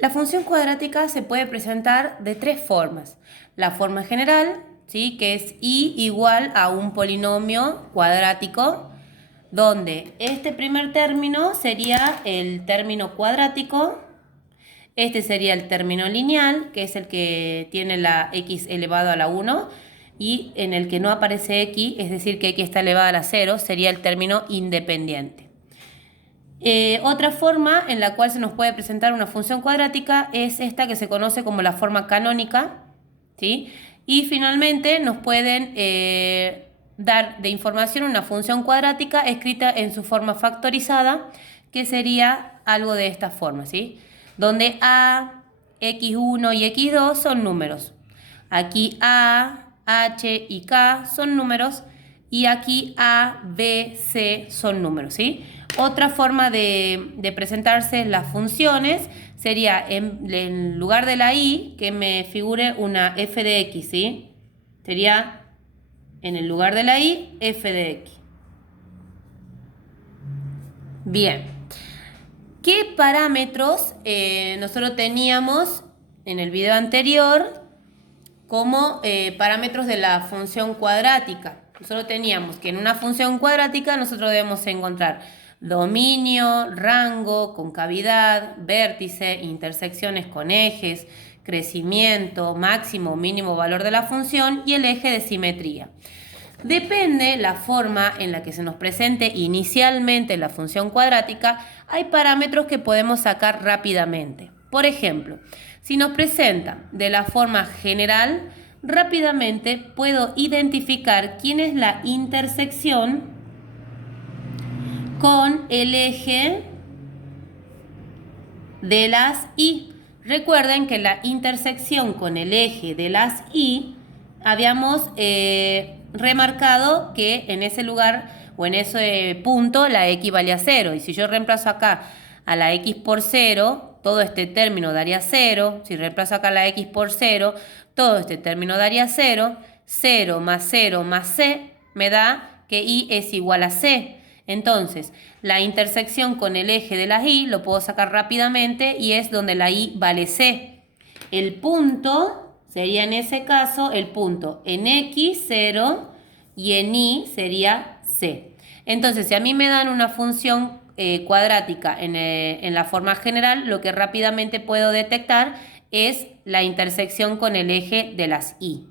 La función cuadrática se puede presentar de tres formas. La forma general, ¿sí?, que es y igual a un polinomio cuadrático, donde este primer término sería el término cuadrático, este sería el término lineal, que es el que tiene la x elevado a la 1, y en el que no aparece x, es decir, que x está elevada a la 0, sería el término independiente. Otra forma en la cual se nos puede presentar una función cuadrática es esta que se conoce como la forma canónica, ¿sí? Y finalmente nos pueden dar de información una función cuadrática escrita en su forma factorizada, que sería algo de esta forma, ¿sí? Donde a, x1 y x2 son números. Aquí a, h y k son números y aquí a, b, c son números, ¿sí? Otra forma de presentarse las funciones sería en lugar de la y que me figure una f de x, ¿sí? Sería en el lugar de la y f de x. Bien. ¿Qué parámetros nosotros teníamos en el video anterior como parámetros de la función cuadrática? Nosotros teníamos que en una función cuadrática nosotros debemos encontrar dominio, rango, concavidad, vértice, intersecciones con ejes, crecimiento, máximo, mínimo valor de la función y el eje de simetría. Depende la forma en la que se nos presente inicialmente la función cuadrática, hay parámetros que podemos sacar rápidamente. Por ejemplo, si nos presenta de la forma general, rápidamente puedo identificar quién es la intersección con el eje de las y. Recuerden que la intersección con el eje de las y habíamos remarcado que en ese lugar o en ese punto la x vale a 0. Y si yo reemplazo acá a la x por 0, todo este término daría 0. Si reemplazo acá la x por 0, todo este término daría 0. 0 más c me da que y es igual a c. Entonces, la intersección con el eje de la y lo puedo sacar rápidamente y es donde la y vale c. El punto sería en ese caso el punto en x 0 y en y sería c. Entonces, si a mí me dan una función cuadrática en la forma general, lo que rápidamente puedo detectar es la intersección con el eje de las y.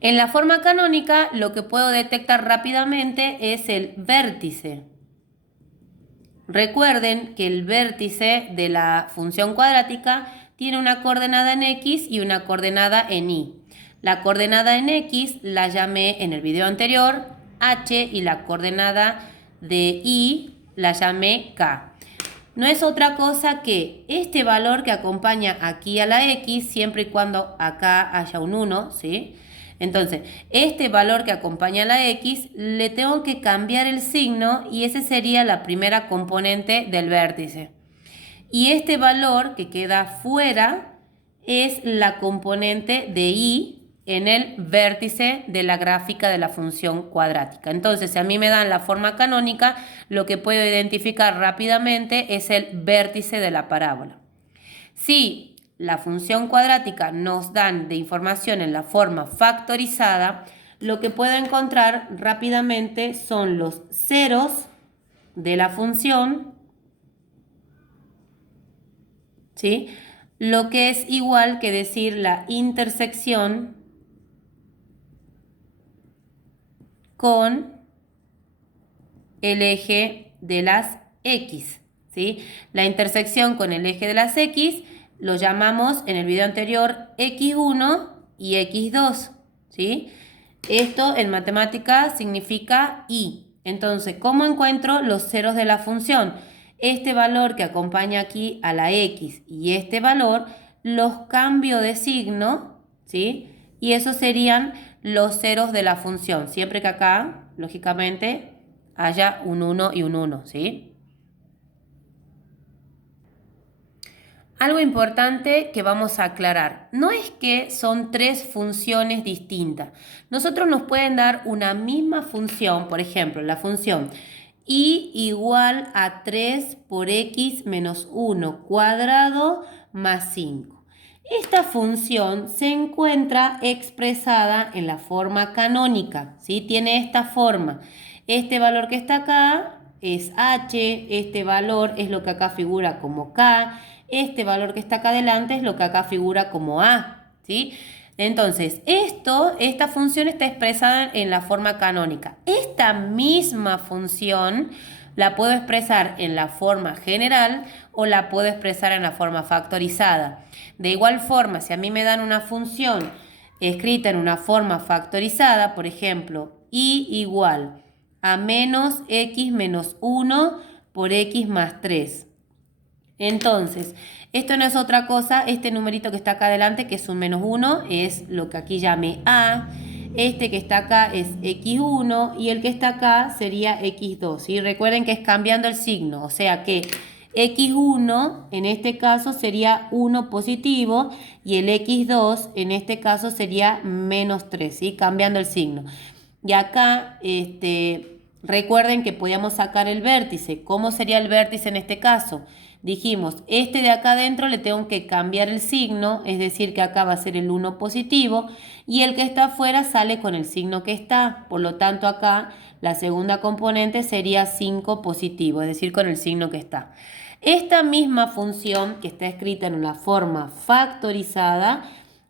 En la forma canónica, lo que puedo detectar rápidamente es el vértice. Recuerden que el vértice de la función cuadrática tiene una coordenada en x y una coordenada en y. La coordenada en x la llamé en el video anterior h y la coordenada de y la llamé k. No es otra cosa que este valor que acompaña aquí a la x, siempre y cuando acá haya un 1, ¿sí? Entonces, este valor que acompaña a la x, le tengo que cambiar el signo y ese sería la primera componente del vértice. Y este valor que queda fuera es la componente de y en el vértice de la gráfica de la función cuadrática. Entonces, si a mí me dan la forma canónica, lo que puedo identificar rápidamente es el vértice de la parábola. Si la función cuadrática nos dan de información en la forma factorizada, lo que puedo encontrar rápidamente son los ceros de la función, ¿sí? Lo que es igual que decir la intersección con el eje de las x, ¿sí? La intersección con el eje de las x lo llamamos en el video anterior x1 y x2, ¿sí? Esto en matemática significa y. Entonces, ¿cómo encuentro los ceros de la función? Este valor que acompaña aquí a la x y este valor los cambio de signo, ¿sí? Y esos serían los ceros de la función, siempre que acá, lógicamente, haya un 1 y un 1, ¿sí? Algo importante que vamos a aclarar, no es que son tres funciones distintas. Nosotros nos pueden dar una misma función, por ejemplo, la función y igual a 3 por x menos 1 cuadrado más 5. Esta función se encuentra expresada en la forma canónica, ¿sí? Tiene esta forma. Este valor que está acá es h, este valor es lo que acá figura como k, este valor que está acá adelante es lo que acá figura como a, ¿sí? Entonces, esta función está expresada en la forma canónica. Esta misma función la puedo expresar en la forma general o la puedo expresar en la forma factorizada. De igual forma, si a mí me dan una función escrita en una forma factorizada, por ejemplo, y igual a menos x menos 1 por x más 3. Entonces, esto no es otra cosa, este numerito que está acá adelante, que es un menos 1, es lo que aquí llamé a. Este que está acá es x1 y el que está acá sería x2. Y recuerden que es cambiando el signo, o sea que x1 en este caso sería 1 positivo y el x2 en este caso sería menos 3, ¿sí? Cambiando el signo. Y acá, recuerden que podíamos sacar el vértice. ¿Cómo sería el vértice en este caso? Dijimos, este de acá adentro le tengo que cambiar el signo, es decir que acá va a ser el 1 positivo y el que está afuera sale con el signo que está. Por lo tanto acá la segunda componente sería 5 positivo, es decir con el signo que está. Esta misma función que está escrita en una forma factorizada,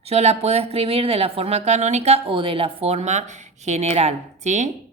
yo la puedo escribir de la forma canónica o de la forma general, ¿sí?